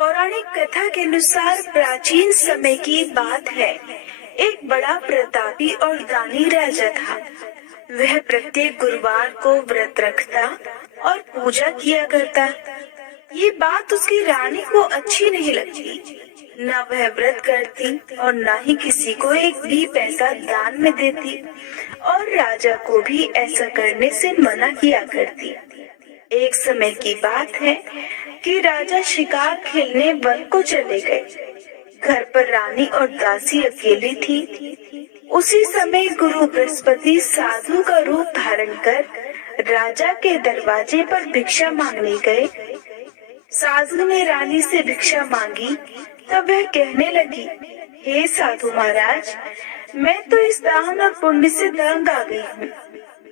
पौराणिक कथा के अनुसार प्राचीन समय की बात है। एक बड़ा प्रतापी और दानी राजा था। वह प्रत्येक गुरुवार को व्रत रखता और पूजा किया करता। ये बात उसकी रानी को अच्छी नहीं लगती। न वह व्रत करती और न ही किसी को एक भी पैसा दान में देती, और राजा को भी ऐसा करने से मना किया करती। एक समय की बात है कि राजा शिकार खेलने वन को चले गए। घर पर रानी और दासी अकेली थी। उसी समय गुरु बृहस्पति साधु का रूप धारण कर राजा के दरवाजे पर भिक्षा मांगने गए। साधु ने रानी से भिक्षा मांगी, तब वह कहने लगी, हे साधु महाराज, मैं तो इस दान और पुण्य से तंग आ गई हूँ।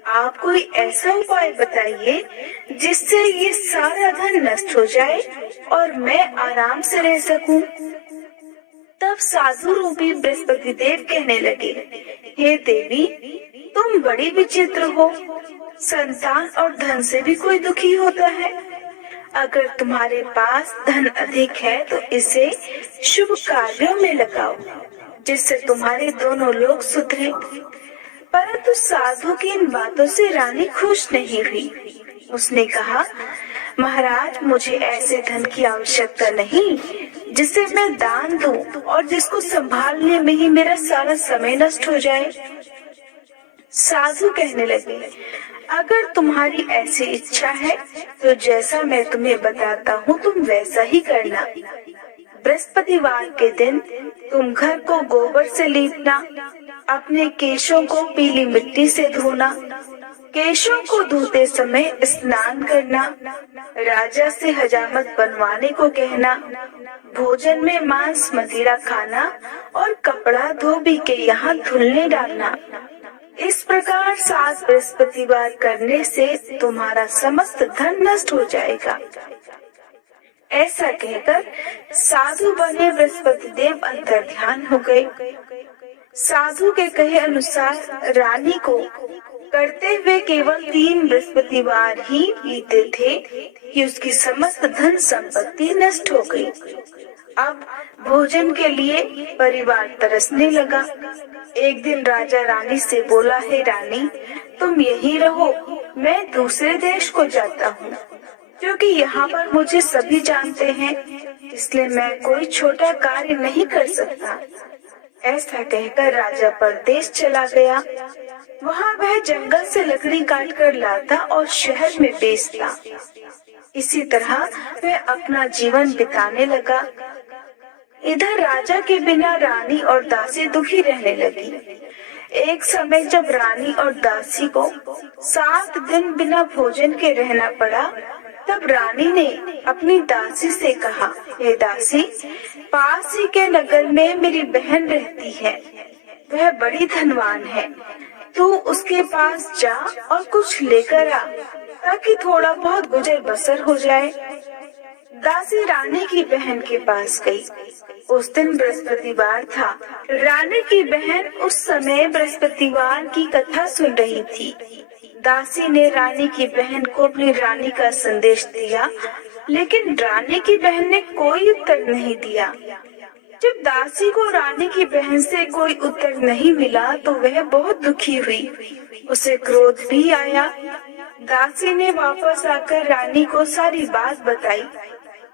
आप कोई ऐसा उपाय बताइए जिससे ये सारा धन नष्ट हो जाए और मैं आराम से रह सकूं। तब साधु रूपी बृहस्पति देव कहने लगे, हे देवी, तुम बड़ी विचित्र हो। संतान और धन से भी कोई दुखी होता है। अगर तुम्हारे पास धन अधिक है तो इसे शुभ कार्यों में लगाओ, जिससे तुम्हारे दोनों लोग सुधरे। परंतु साधु की इन बातों से रानी खुश नहीं हुई। उसने कहा, महाराज, मुझे ऐसे धन की आवश्यकता नहीं जिसे मैं दान दूं और जिसको संभालने में ही मेरा सारा समय नष्ट हो जाए। साधु कहने लगे, अगर तुम्हारी ऐसी इच्छा है तो जैसा मैं तुम्हें बताता हूँ तुम वैसा ही करना। बृहस्पतिवार के दिन तुम घर को गोबर से लीपना, अपने केशों को पीली मिट्टी से धोना, केशों को धोते समय स्नान करना, राजा से हजामत बनवाने को कहना, भोजन में मांस मदिरा खाना और कपड़ा धोबी के यहाँ धुलने डालना। इस प्रकार 7 बृहस्पतिवार करने से तुम्हारा समस्त धन नष्ट हो जाएगा। ऐसा कहकर साधु बने बृहस्पति देव अंतर्ध्यान हो गए। साधु के कहे अनुसार रानी को करते हुए केवल 3 बृहस्पतिवार ही बीते थे कि उसकी समस्त धन संपत्ति नष्ट हो गई। अब भोजन के लिए परिवार तरसने लगा। एक दिन राजा रानी से बोला, हे रानी, तुम यहीं रहो, मैं दूसरे देश को जाता हूँ, क्योंकि यहाँ पर मुझे सभी जानते हैं, इसलिए मैं कोई छोटा कार्य नहीं कर सकता। ऐसा कहकर राजा परदेश चला गया। वहाँ वह जंगल से लकड़ी काट कर लाता और शहर में बेचता। इसी तरह वह अपना जीवन बिताने लगा। इधर राजा के बिना रानी और दासी दुखी रहने लगी। एक समय जब रानी और दासी को 7 दिन बिना भोजन के रहना पड़ा, तब रानी ने अपनी दासी से कहा, हे दासी, पास ही के नगर में मेरी बहन रहती है। वह बड़ी धनवान है। तू उसके पास जा और कुछ लेकर आ, ताकि थोड़ा बहुत गुजर बसर हो जाए। दासी रानी की बहन के पास गई। उस दिन बृहस्पतिवार था। रानी की बहन उस समय बृहस्पतिवार की कथा सुन रही थी। दासी ने रानी की बहन को अपनी रानी का संदेश दिया, लेकिन रानी की बहन ने कोई उत्तर नहीं दिया। जब दासी को रानी की बहन से कोई उत्तर नहीं मिला तो वह बहुत दुखी हुई। उसे क्रोध भी आया। दासी ने वापस आकर रानी को सारी बात बताई।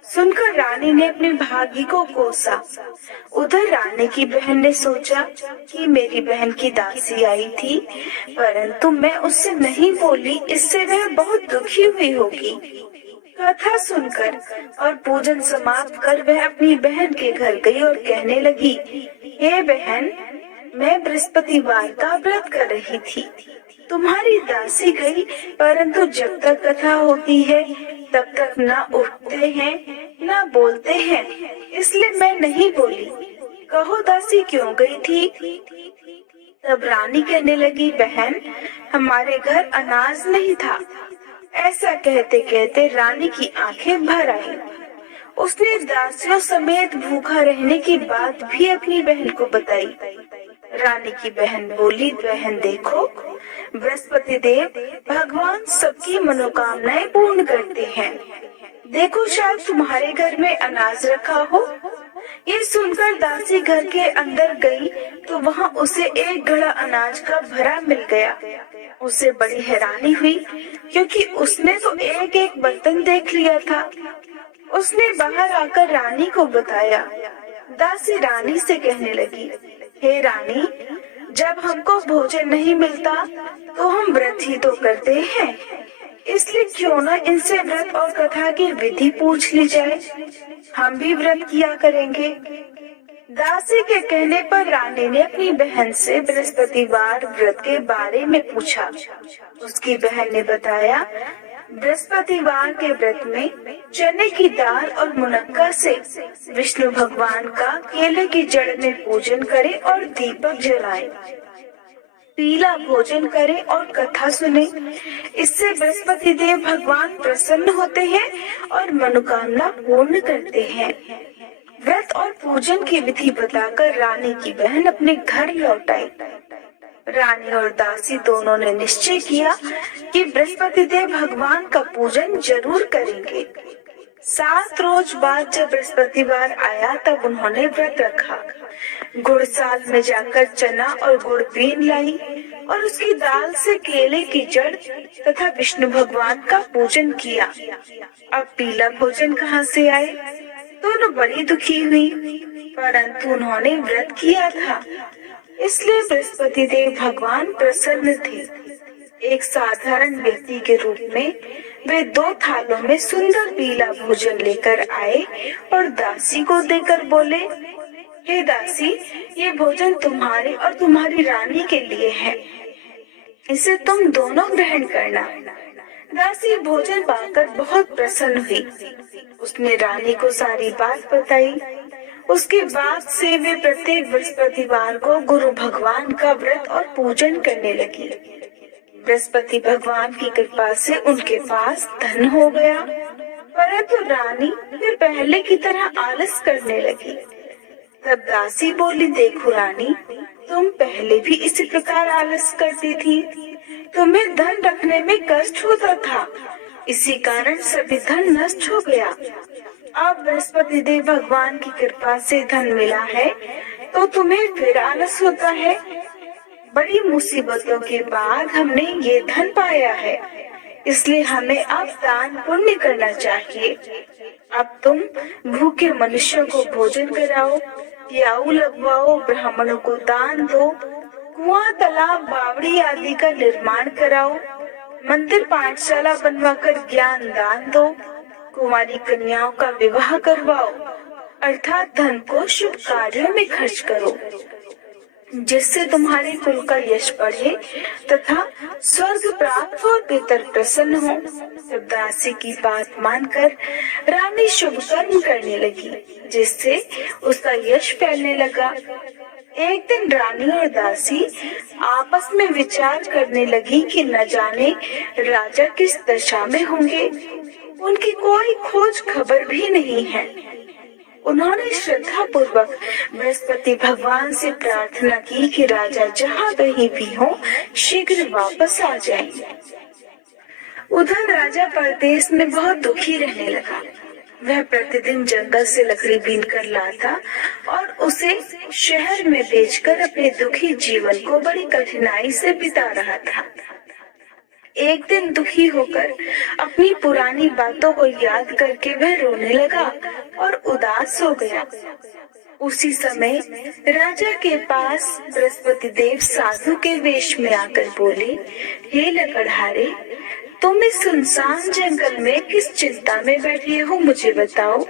सुनकर रानी ने अपने भाग्य को कोसा। उधर रानी की बहन ने सोचा कि मेरी बहन की दासी आई थी, परंतु मैं उससे नहीं बोली, इससे वह बहुत दुखी हुई होगी। कथा सुनकर और पूजन समाप्त कर वह अपनी बहन के घर गई और कहने लगी, हे बहन, मैं बृहस्पतिवार का व्रत कर रही थी। तुम्हारी दासी गई, परंतु जब तक कथा होती है तब तक न उठते हैं न बोलते हैं, इसलिए मैं नहीं बोली। कहो दासी क्यों गई थी? तब रानी कहने लगी, बहन, हमारे घर अनाज नहीं था। ऐसा कहते कहते रानी की आंखें भर आई। उसने दासियों समेत भूखा रहने की बात भी अपनी बहन को बताई। रानी की बहन बोली, बहन देखो, बृहस्पति देव भगवान सबकी मनोकामनाएं पूर्ण करते हैं। देखो शायद तुम्हारे घर में अनाज रखा हो। ये सुनकर दासी घर के अंदर गई तो वहाँ उसे एक घड़ा अनाज का भरा मिल गया। उसे बड़ी हैरानी हुई क्योंकि उसने तो एक एक बर्तन देख लिया था। उसने बाहर आकर रानी को बताया। दासी रानी से कहने लगी, हे रानी, जब हमको भोजन नहीं मिलता तो हम व्रत ही तो करते हैं, इसलिए क्यों न इनसे व्रत और कथा की विधि पूछ ली जाए। हम भी व्रत किया करेंगे। दासी के कहने पर रानी ने अपनी बहन से बृहस्पतिवार व्रत के बारे में पूछा। उसकी बहन ने बताया, बृहस्पतिवार के व्रत में चने की दाल और मुनक्का से विष्णु भगवान का केले की जड़ में पूजन करें और दीपक जलाएं। पीला भोजन करें और कथा सुने। इससे बृहस्पति देव भगवान प्रसन्न होते हैं और मनोकामना पूर्ण करते हैं। व्रत और पूजन की विधि बताकर रानी की बहन अपने घर लौट आई। रानी और दासी दोनों ने निश्चय किया कि बृहस्पति देव भगवान का पूजन जरूर करेंगे। 7 रोज बाद जब बृहस्पतिवार आया तब उन्होंने व्रत रखा। गुड़साल में जाकर चना और गुड़ बीन लाई और उसकी दाल से केले की जड़ तथा विष्णु भगवान का पूजन किया। अब पीला भोजन कहाँ से आए? दोनों बड़ी दुखी हुई, परंतु उन्होंने व्रत किया था, इसलिए बृहस्पति देव भगवान प्रसन्न थे। एक साधारण व्यक्ति के रूप में वे 2 थालों में सुंदर पीला भोजन लेकर आए और दासी को देकर बोले, हे दासी, ये भोजन तुम्हारे और तुम्हारी रानी के लिए है, इसे तुम दोनों ग्रहण करना। दासी भोजन पाकर बहुत प्रसन्न हुई। उसने रानी को सारी बात बताई। उसके बाद से वे प्रत्येक बृहस्पतिवार को गुरु भगवान का व्रत और पूजन करने लगी। बृहस्पति भगवान की कृपा से उनके पास धन हो गया, परंतु रानी फिर पहले की तरह आलस करने लगी। तब दासी बोली, देखो रानी, तुम पहले भी इसी प्रकार आलस करती थी। तुम्हें धन रखने में कष्ट होता था, इसी कारण सभी धन नष्ट हो गया। अब बृहस्पति देव भगवान की कृपा से धन मिला है तो तुम्हें फिर आलस होता है। बड़ी मुसीबतों के बाद हमने ये धन पाया है, इसलिए हमें अब दान पुण्य करना चाहिए। अब तुम भूखे मनुष्यों को भोजन कराओ, प्याऊ लगवाओ, ब्राह्मणों को दान दो, कुआं, तालाब, बावड़ी आदि का निर्माण कराओ, मंदिर पाठशाला बनवाकर ज्ञान दान दो, कुमारी कन्याओं का विवाह करवाओ, अर्थात धन को शुभ कार्यों में खर्च करो, जिससे तुम्हारे कुल का यश बढ़े तथा स्वर्ग प्राप्त और पितर प्रसन्न हो। तब दासी की बात मानकर रानी शुभ कर्म करने लगी, जिससे उसका यश फैलने लगा। एक दिन रानी और दासी आपस में विचार करने लगी कि न जाने राजा किस दशा में होंगे, उनकी कोई खोज खबर भी नहीं है। उन्होंने श्रद्धा पूर्वक बृहस्पति भगवान से प्रार्थना की कि राजा जहाँ कहीं भी हो शीघ्र वापस आ जाएं। उधर राजा परदेश में बहुत दुखी रहने लगा। वह प्रतिदिन जंगल से लकड़ी बीन कर लाता और उसे शहर में बेचकर अपने दुखी जीवन को बड़ी कठिनाई से बिता रहा था। एक दिन दुखी होकर अपनी पुरानी बातों को याद करके वह रोने लगा और उदास हो गया। उसी समय राजा के पास बृहस्पति देव साधु के वेश में आकर बोले, हे लकड़हारे, तुम इस सुनसान जंगल में किस चिंता में बैठे हो, मुझे बताओ।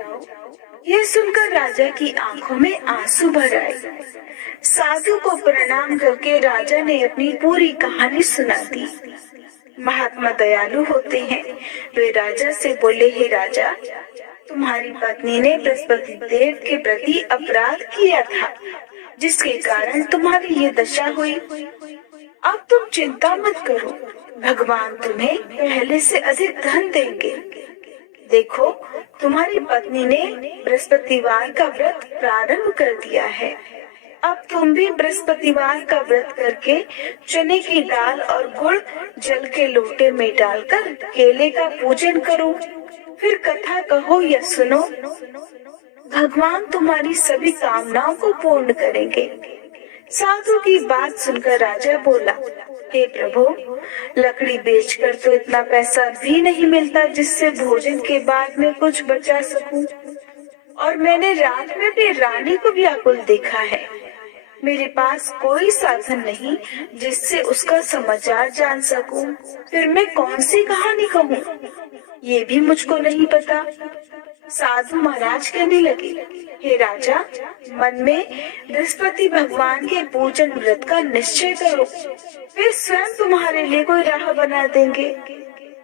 यह सुनकर राजा की आंखों में आंसू भर आए। साधु को प्रणाम करके राजा ने अपनी पूरी कहानी सुना दी। महात्मा दयालु होते हैं। वे राजा से बोले, हे राजा, तुम्हारी पत्नी ने बृहस्पति देव के प्रति अपराध किया था, जिसके कारण तुम्हारी ये दशा हुई। अब तुम चिंता मत करो, भगवान तुम्हें पहले से अधिक धन देंगे। देखो, तुम्हारी पत्नी ने बृहस्पतिवार का व्रत प्रारंभ कर दिया है। अब तुम भी बृहस्पतिवार का व्रत करके चने की दाल और गुड़ जल के लोटे में डालकर केले का पूजन करो, फिर कथा कहो या सुनो, भगवान तुम्हारी सभी कामनाओं को पूर्ण करेंगे। साधु की बात सुनकर राजा बोला, हे प्रभु, लकड़ी बेचकर तो इतना पैसा भी नहीं मिलता जिससे भोजन के बाद में कुछ बचा सकूं। और मैंने रात में भी रानी को व्याकुल देखा है। मेरे पास कोई साधन नहीं जिससे उसका समाचार जान सकूं। फिर मैं कौन सी कहानी कहूँ, ये भी मुझको नहीं पता। साधु महाराज कहने लगे, हे राजा, मन में बृहस्पति भगवान के पूजन व्रत का निश्चय करो, वे स्वयं तुम्हारे लिए कोई राह बना देंगे।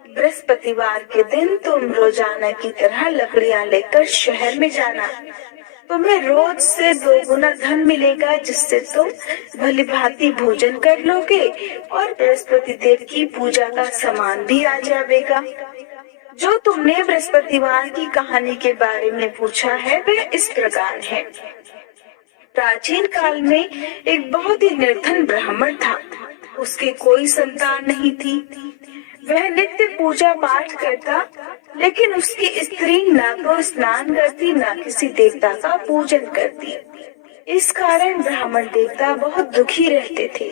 बृहस्पतिवार के दिन तुम रोजाना की तरह लकड़ियां लेकर शहर में जाना। तुम्हें रोज से 2 गुना धन मिलेगा, जिससे तुम भली भांति भोजन कर लोगे और बृहस्पति देव की पूजा का सामान भी आ जाएगा। जो तुमने बृहस्पतिवार की कहानी के बारे में पूछा है वह इस प्रकार है। प्राचीन काल में एक बहुत ही निर्धन ब्राह्मण था। उसके कोई संतान नहीं थी। वह नित्य पूजा पाठ करता, लेकिन उसकी स्त्री न तो स्नान करती न किसी देवता का पूजन करती। इस कारण ब्राह्मण देवता बहुत दुखी रहते थे।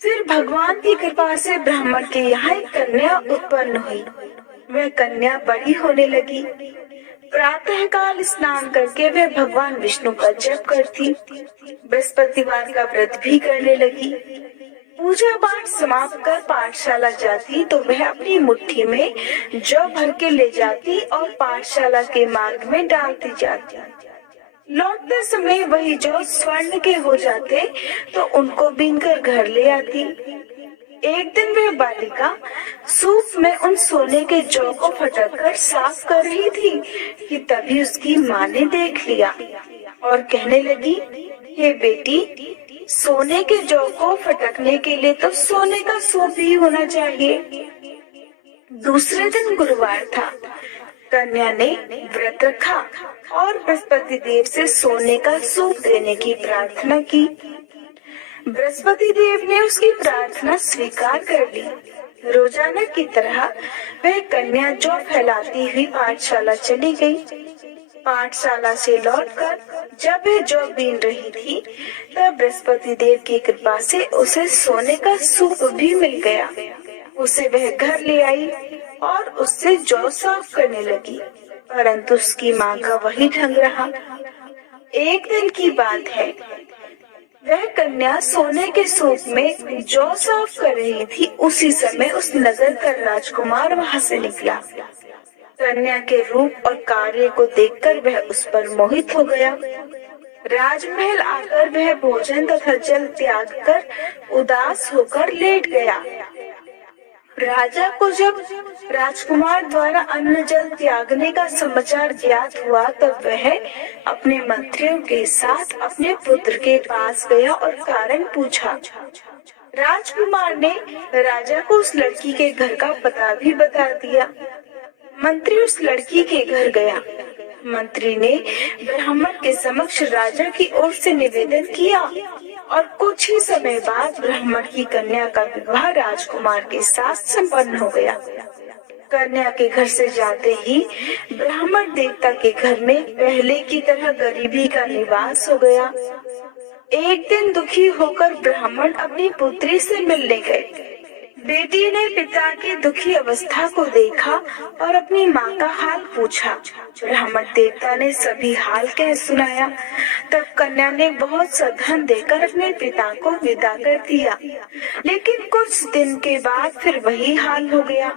फिर भगवान की कृपा से ब्राह्मण के यहाँ एक कन्या उत्पन्न हुई। वह कन्या बड़ी होने लगी। प्रातः काल स्नान करके वह भगवान विष्णु का जप करती, बृहस्पतिवार का व्रत भी करने लगी। पूजा पाठ समाप्त कर पाठशाला जाती तो वह अपनी मुट्ठी में जौ भर के ले जाती और पाठशाला के मार्ग में डालती जाती। लौटते समय वही जौ स्वर्ण के हो जाते तो उनको बीनकर घर ले आती। एक दिन वह बालिका सूप में उन सोने के जौ को फटक कर साफ कर रही थी कि तभी उसकी माँ ने देख लिया और कहने लगी, हे बेटी, सोने के जौ को फटकने के लिए तो सोने का सूप ही होना चाहिए। दूसरे दिन गुरुवार था। कन्या ने व्रत रखा और बृहस्पति देव से सोने का सूप देने की प्रार्थना की। बृहस्पति देव ने उसकी प्रार्थना स्वीकार कर ली। रोजाना की तरह वह कन्या जौ फैलाती हुई पाठशाला चली गई। पाठशाला से लौटकर जब वह जौ बीन रही थी तब बृहस्पति देव की कृपा से उसे सोने का सूप भी मिल गया। उसे वह घर ले आई और उससे जौ साफ करने लगी, परंतु उसकी माँ का वही ढंग रहा। एक दिन की बात है, वह कन्या सोने के सूप में जौ साफ कर रही थी। उसी समय उस नगर का राजकुमार वहाँ से निकला। कन्या के रूप और कार्य को देखकर वह उस पर मोहित हो गया। राजमहल आकर वह भोजन तथा जल त्याग कर उदास होकर लेट गया। राजा को जब राजकुमार द्वारा अन्न जल त्यागने का समाचार ज्ञात हुआ तब वह अपने मंत्रियों के साथ अपने पुत्र के पास गया और कारण पूछा। राजकुमार ने राजा को उस लड़की के घर का पता भी बता दिया। मंत्री उस लड़की के घर गया। मंत्री ने ब्राह्मण के समक्ष राजा की ओर से निवेदन किया और कुछ ही समय बाद ब्राह्मण की कन्या का विवाह राजकुमार के साथ संपन्न हो गया। कन्या के घर से जाते ही ब्राह्मण देवता के घर में पहले की तरह गरीबी का निवास हो गया। एक दिन दुखी होकर ब्राह्मण अपनी पुत्री से मिलने गए। बेटी ने पिता की दुखी अवस्था को देखा और अपनी माँ का हाल पूछा। ब्राह्मण देवता ने सभी हाल कह सुनाया। तब कन्या ने बहुत सा धन देकर अपने पिता को विदा कर दिया, लेकिन कुछ दिन के बाद फिर वही हाल हो गया।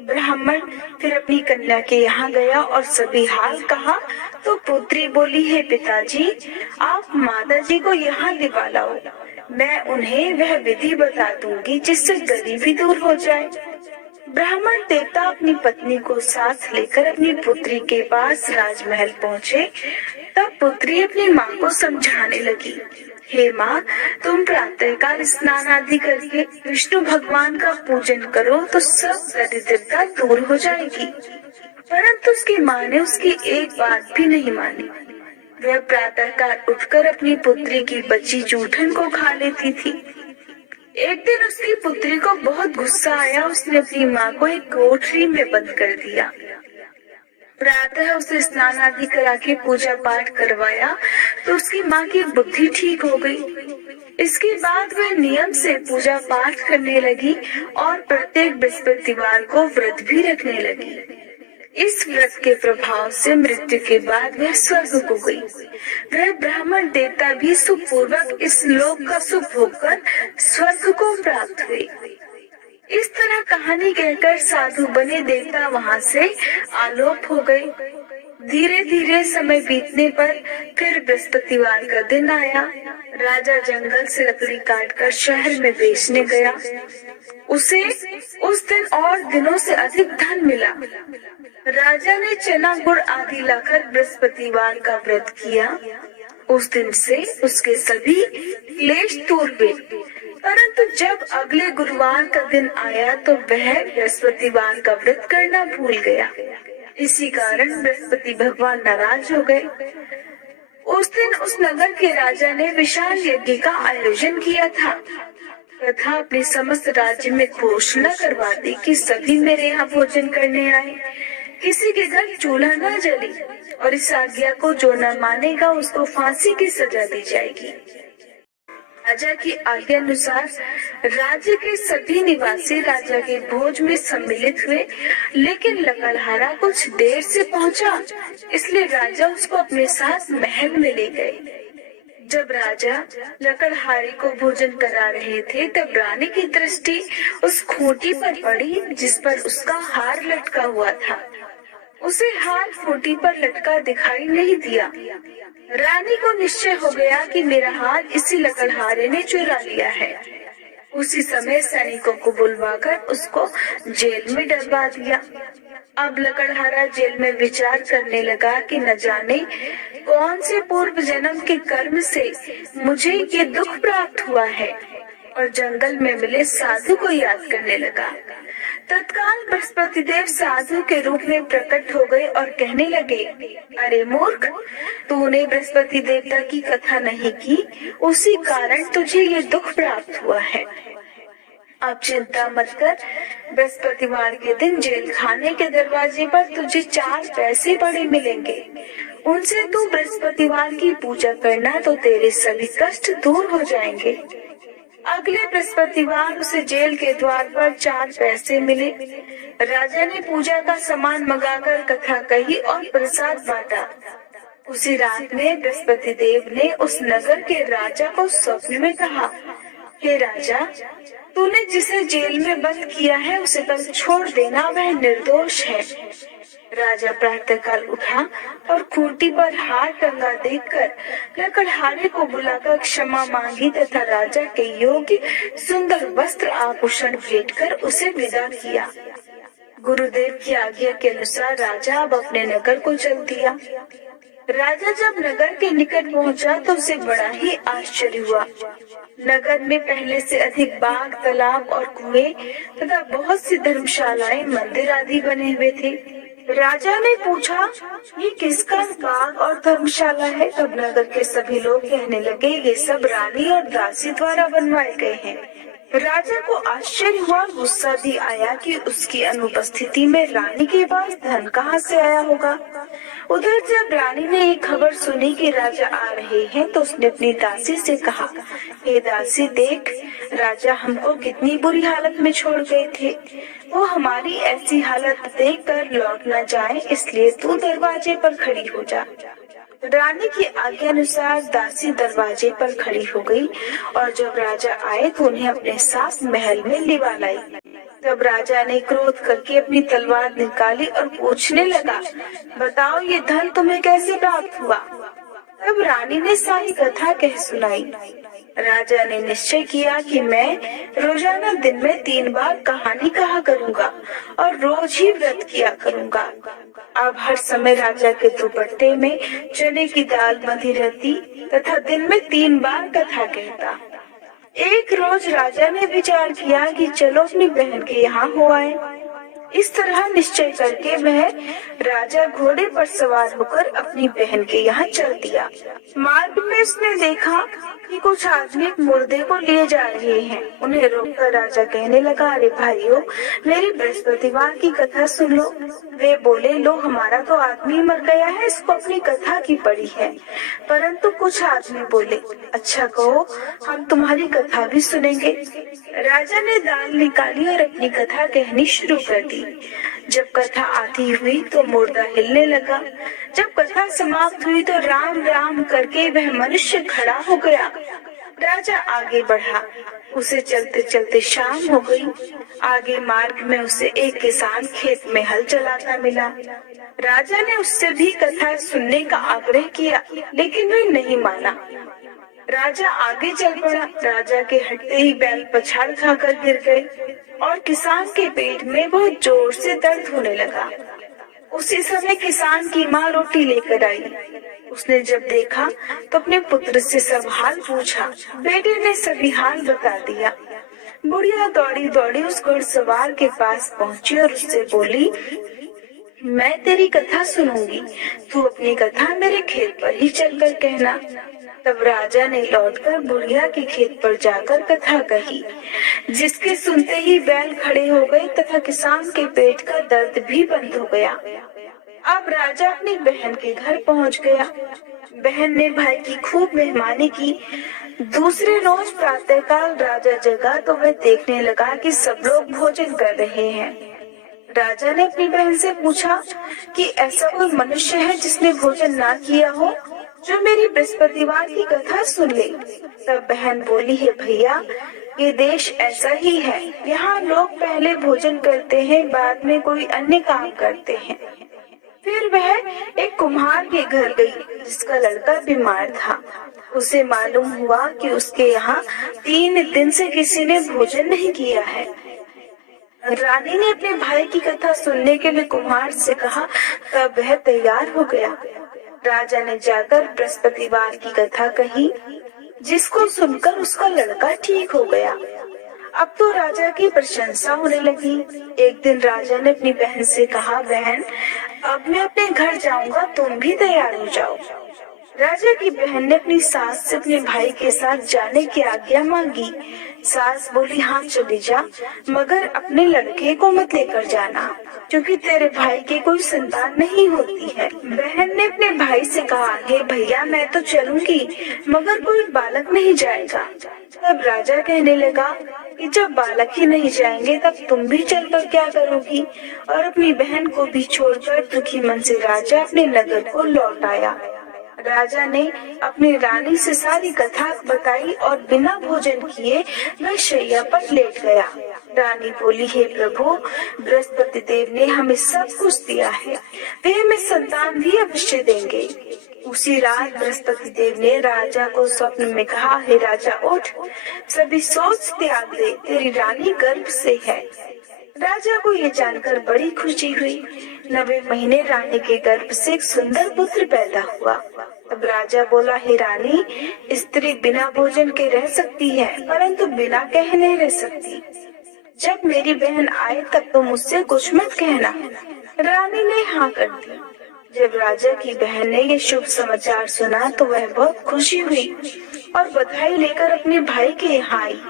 ब्राह्मण फिर अपनी कन्या के यहाँ गया और सभी हाल कहा तो पुत्री बोली, हे पिताजी, आप माताजी को यहाँ दिवा लाओ। मैं उन्हें वह विधि बता दूंगी जिससे गरीबी दूर हो जाए। ब्राह्मण देवता अपनी पत्नी को साथ लेकर अपनी पुत्री के पास राजमहल पहुँचे। तब पुत्री अपनी माँ को समझाने लगी, हे माँ, तुम प्रातःकाल स्नान आदि करके विष्णु भगवान का पूजन करो तो सब दरिद्रता दूर हो जाएगी। परंतु उसकी माँ ने उसकी एक बात भी नहीं मानी। वह प्रातःकाल उठकर अपनी पुत्री की बची जूठन को खा लेती थी। एक दिन उसकी पुत्री को बहुत गुस्सा आया। उसने अपनी माँ को एक कोठरी में बंद कर दिया प्रातः उसे स्नान आदि करा के पूजा पाठ करवाया तो उसकी माँ की बुद्धि ठीक हो गई। इसके बाद वह नियम से पूजा पाठ करने लगी और प्रत्येक बृहस्पतिवार को व्रत भी रखने लगी। इस व्रत के प्रभाव से मृत्यु के बाद वह स्वर्ग को गई। वह ब्राह्मण देवता भी सुखपूर्वक इस लोक का सुख भोगकर स्वर्ग को प्राप्त हुए। इस तरह कहानी कहकर साधु बने देवता वहाँ से आलोप हो गए। धीरे धीरे समय बीतने पर फिर बृहस्पतिवार का दिन आया। राजा जंगल से लकड़ी काटकर शहर में बेचने गया। उसे उस दिन और दिनों से अधिक धन मिला। राजा ने चना गुड़ आदि लाकर बृहस्पतिवार का व्रत किया। उस दिन से उसके सभी क्लेश दूर हुए। परंतु जब अगले गुरुवार का दिन आया तो वह बृहस्पतिवार का व्रत करना भूल गया। इसी कारण बृहस्पति भगवान नाराज हो गए। उस दिन उस नगर के राजा ने विशाल यज्ञ का आयोजन किया था तथा अपने समस्त राज्य में घोषणा करवा दी कि सभी मेरे यहाँ भोजन करने आए। किसी के घर चूल्हा न जले और इस आज्ञा को जो न मानेगा उसको फांसी की सजा दी जाएगी। राजा की आज्ञा अनुसार राज्य के सभी निवासी राजा के भोज में सम्मिलित हुए, लेकिन लकड़हारा कुछ देर से पहुंचा, इसलिए राजा उसको अपने साथ महल में ले गए। जब राजा लकड़हारे को भोजन करा रहे थे तब रानी की दृष्टि उस खूंटी पर पड़ी जिस पर उसका हार लटका हुआ था। उसे हार खूंटी पर लटका दिखाई नहीं दिया। रानी को निश्चय हो गया कि मेरा हार इसी लकड़हारे ने चुरा लिया है। उसी समय सैनिकों को बुलवाकर उसको जेल में डलवा दिया। अब लकड़हारा जेल में विचार करने लगा कि न जाने कौन से पूर्व जन्म के कर्म से मुझे ये दुख प्राप्त हुआ है, और जंगल में मिले साधु को याद करने लगा। तत्काल बृहस्पति देव साधु के रूप में प्रकट हो गए और कहने लगे, अरे मूर्ख, तूने बृहस्पति देवता की कथा नहीं की, उसी कारण तुझे ये दुख प्राप्त हुआ है। अब चिंता मत कर, बृहस्पतिवार के दिन जेल खाने के दरवाजे पर तुझे 4 पैसे बड़े मिलेंगे। उनसे तू बृहस्पतिवार की पूजा करना तो तेरे सभी कष्ट दूर हो जाएंगे। अगले बृहस्पतिवार उसे जेल के द्वार पर 4 पैसे मिले। राजा ने पूजा का सामान मंगाकर कथा कही और प्रसाद बांटा। उसी रात में बृहस्पति देव ने उस नगर के राजा को स्वप्न में कहा, हे राजा, तूने जिसे जेल में बंद किया है उसे कल छोड़ देना, वह निर्दोष है। राजा प्रातःकाल उठा और खूंटी पर हार टंगा देखकर लकड़हारे को बुलाकर क्षमा मांगी तथा राजा के योग्य सुंदर वस्त्र आभूषण भेंट कर उसे विदा किया। गुरुदेव की आज्ञा के अनुसार राजा अब अपने नगर को चल दिया। राजा जब नगर के निकट पहुंचा तो उसे बड़ा ही आश्चर्य हुआ। नगर में पहले से अधिक बाग, तालाब और कुएं तथा बहुत सी धर्मशालाएं, मंदिर आदि बने हुए थे। राजा ने पूछा, ये किसका बाग और धर्मशाला है? तब नगर के सभी लोग कहने लगे, ये सब रानी और दासी द्वारा बनवाए गए हैं। राजा को आश्चर्य हुआ, गुस्सा भी आया कि उसकी अनुपस्थिति में रानी के पास धन कहाँ से आया होगा। उधर जब रानी ने ये खबर सुनी कि राजा आ रहे हैं तो उसने अपनी दासी से कहा, हे दासी, देख, राजा हमको कितनी बुरी हालत में छोड़ गए थे। वो हमारी ऐसी हालत देखकर लौट न जाए, इसलिए तू दरवाजे पर खड़ी हो जा। रानी की आज्ञा अनुसार दासी दरवाजे पर खड़ी हो गई और जब राजा आए तो उन्हें अपने साथ महल में लिवा लाई। तब राजा ने क्रोध करके अपनी तलवार निकाली और पूछने लगा, बताओ ये धन तुम्हें कैसे प्राप्त हुआ? तब रानी ने सारी कथा कह सुनाई। राजा ने निश्चय किया कि मैं रोजाना दिन में 3 बार कहानी कहा करूंगा और रोज ही व्रत किया करूंगा। अब हर समय राजा के दुपट्टे में चने की दाल बंधी रहती तथा दिन में 3 बार कथा कहता। एक रोज राजा ने विचार किया कि चलो अपनी बहन के यहाँ हो आए। इस तरह निश्चय करके वह राजा घोड़े पर सवार होकर अपनी बहन के यहाँ चल दिया। मार्ग में उसने देखा कि कुछ आदमी एक मुर्दे को लिए जा रहे हैं। उन्हें रोककर राजा कहने लगा, अरे भाइयों, मेरी बृहस्पतिवार की कथा सुन लो। वे बोले, लो हमारा तो आदमी मर गया है, इसको अपनी कथा की पड़ी है। परंतु कुछ आदमी बोले, अच्छा कहो, हम तुम्हारी कथा भी सुनेंगे। राजा ने दाल निकाली और अपनी कथा कहनी शुरू कर दी। जब कथा आधी हुई तो मुर्दा हिलने लगा। जब कथा समाप्त हुई तो राम राम करके वह मनुष्य खड़ा हो गया। राजा आगे बढ़ा। उसे चलते चलते शाम हो गई। आगे मार्ग में उसे एक किसान खेत में हल चलाता मिला। राजा ने उससे भी कथा सुनने का आग्रह किया, लेकिन वह नहीं माना। राजा आगे चल पड़ा। राजा के हटते ही बैल पछाड़ खाकर गिर गए और किसान के पेट में बहुत जोर से दर्द होने लगा। उसी समय किसान की माँ रोटी लेकर आई। उसने जब देखा तो अपने पुत्र से सब हाल पूछा। बेटे ने सभी हाल बता दिया। बुढ़िया दौड़ी दौड़ी उस घुड़सवार के पास पहुंची और उससे बोली, मैं तेरी कथा सुनूंगी, तू अपनी कथा मेरे खेत पर ही चलकर कहना। तब राजा ने लौटकर बुढ़िया के खेत पर जाकर कथा कही, जिसके सुनते ही बैल खड़े हो गए तथा किसान के पेट का दर्द भी बंद हो गया। अब राजा अपनी बहन के घर पहुंच गया। बहन ने भाई की खूब मेहमानी की। दूसरे रोज प्रातःकाल राजा जगा तो वह देखने लगा कि सब लोग भोजन कर रहे हैं। राजा ने अपनी बहन से पूछा कि ऐसा कोई मनुष्य है जिसने भोजन ना किया हो, जो मेरी बृहस्पतिवार की कथा सुन ले। तब बहन बोली, है भैया, ये देश ऐसा ही है। यहाँ लोग पहले भोजन करते हैं, बाद में कोई अन्य काम करते हैं। फिर वह एक कुम्हार के घर गई, जिसका लड़का बीमार था। उसे मालूम हुआ कि उसके यहाँ 3 दिन से किसी ने भोजन नहीं किया है। रानी ने अपने भाई की कथा सुनने के लिए कुम्हार से कहा, तब वह तैयार हो गया। राजा ने जाकर बृहस्पतिवार की कथा कही, जिसको सुनकर उसका लड़का ठीक हो गया। अब तो राजा की प्रशंसा होने लगी। एक दिन राजा ने अपनी बहन से कहा, बहन, अब मैं अपने घर जाऊंगा, तुम भी तैयार हो जाओ। राजा की बहन ने अपनी सास से अपने भाई के साथ जाने की आज्ञा मांगी। सास बोली, हाँ चली जा, मगर अपने लड़के को मत लेकर जाना, क्योंकि तेरे भाई की कोई संतान नहीं होती है। बहन ने अपने भाई से कहा, हे भैया, मैं तो चलूंगी, मगर कोई बालक नहीं जाएगा। तब राजा कहने लगा कि जब बालक ही नहीं जाएंगे तब तुम भी चलकर क्या करोगी। और अपनी बहन को भी छोड़कर दुखी मन से राजा अपने नगर को लौट आया। राजा ने अपनी रानी से सारी कथा बताई और बिना भोजन किए वह शैया पर लेट गया। रानी बोली, हे प्रभु, बृहस्पति देव ने हमें सब कुछ दिया है, वे हमें संतान भी अवश्य देंगे। उसी रात बृहस्पति देव ने राजा को स्वप्न में कहा, हे राजा, उठ, सभी सोच त्याग दे, तेरी रानी गर्भ से है। राजा को ये जानकर बड़ी खुशी हुई। 9वें महीने रानी के गर्भ से एक सुंदर पुत्र पैदा हुआ। अब राजा बोला, हे रानी, स्त्री बिना भोजन के रह सकती है, परंतु बिना कहे नहीं रह सकती। जब मेरी बहन आए तब तो मुझसे कुछ मत कहना। रानी ने हाँ कर दी। जब राजा की बहन ने ये शुभ समाचार सुना तो वह बहुत खुशी हुई और बधाई लेकर अपने भाई के यहाँ आई।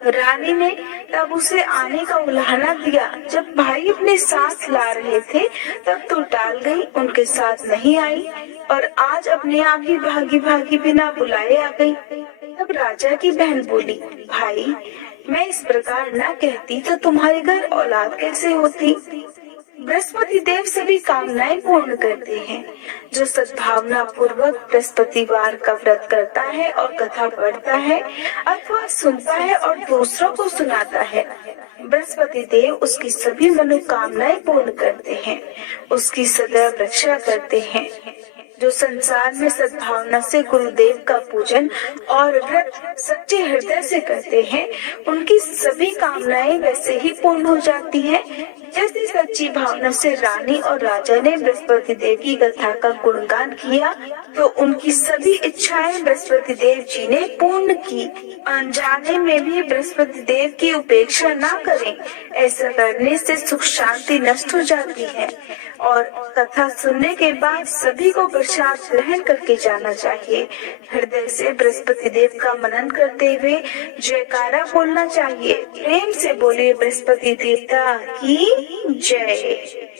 रानी ने तब उसे आने का उलाहना दिया। जब भाई अपने साथ ला रहे थे तब तो टाल गई, उनके साथ नहीं आई और आज अपने आप ही भागी भागी बिना बुलाए आ गई। तब राजा की बहन बोली, भाई, मैं इस प्रकार न कहती तो तुम्हारे घर औलाद कैसे होती। बृहस्पति देव सभी कामनाएं पूर्ण करते हैं। जो सद्भावना पूर्वक बृहस्पतिवार का व्रत करता है और कथा पढ़ता है अथवा सुनता है और दूसरों को सुनाता है, बृहस्पति देव उसकी सभी मनोकामनाएं पूर्ण करते हैं, उसकी सदैव रक्षा करते हैं। जो संसार में सद्भावना से गुरुदेव का पूजन और व्रत सच्चे हृदय से करते हैं, उनकी सभी कामनाएं वैसे ही पूर्ण हो जाती हैं जैसे सच्ची भावना से रानी और राजा ने बृहस्पति देव की कथा का गुणगान किया तो उनकी सभी इच्छाएं बृहस्पति देव जी ने पूर्ण की। अनजाने में भी बृहस्पति देव की उपेक्षा ना करें, ऐसा करने से सुख शांति नष्ट हो जाती है। और कथा सुनने के बाद सभी को प्रसाद ग्रहण करके जाना चाहिए। हृदय से बृहस्पति देव का मनन करते हुए जयकारा बोलना चाहिए। प्रेम से बोलिए बृहस्पति देवता की जय।